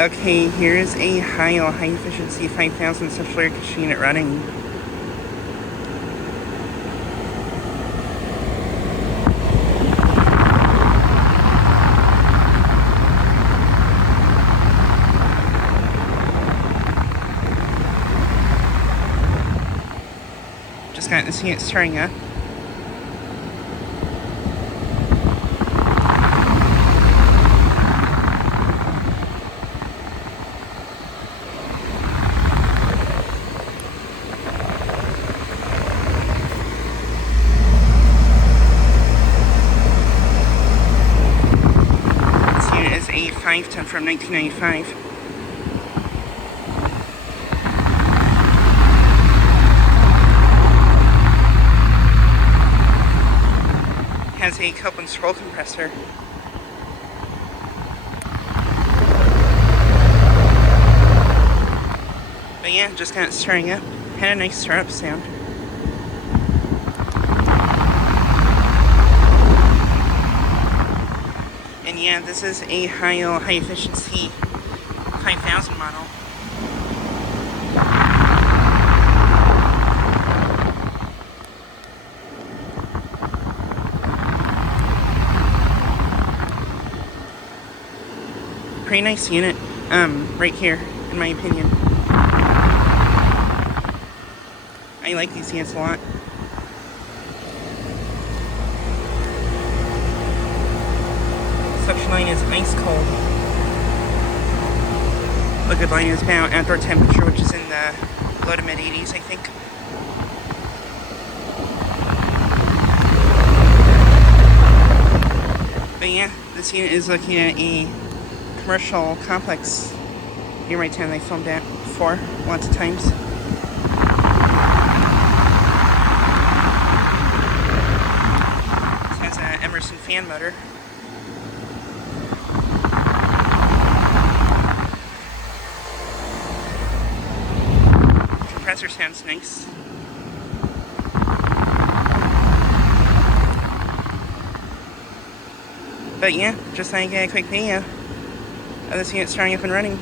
Okay, here's a Heil high efficiency 5000 central air conditioning unit running. Just got to see it starting up. This unit is a 5-ton from 1995. Has a Copeland scroll compressor. But yeah, just got it starting up. Had a nice startup sound. And yeah, this is a Heil high efficiency 5000 model. Pretty nice unit, right here, in my opinion. I like these units a lot. Suction line is ice cold. Liquid line is about outdoor temperature, which is in the low to mid 80s, I think. But yeah, this unit is looking at a commercial complex near my town I filmed at before, lots of times. This has an Emerson fan motor. Compressor sounds nice. But yeah, just like a quick video of this unit starting up and running.